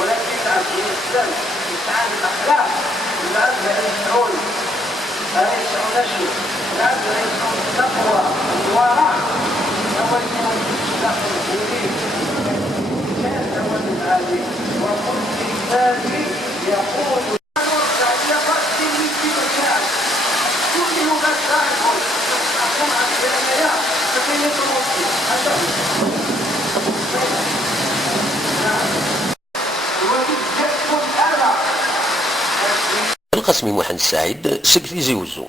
ولكن في الإسلام يتعامل الأخلاق لعلها يسعون نشر لعلها يسعون التقوى الورع نولي الإسلام المسلمين كان من هذه وكل إنسان يقول يقدم في مكان كل مكان أقوم عن الجنايات فكيف المسلم القاسمي محمد السعيد سكت يزوزو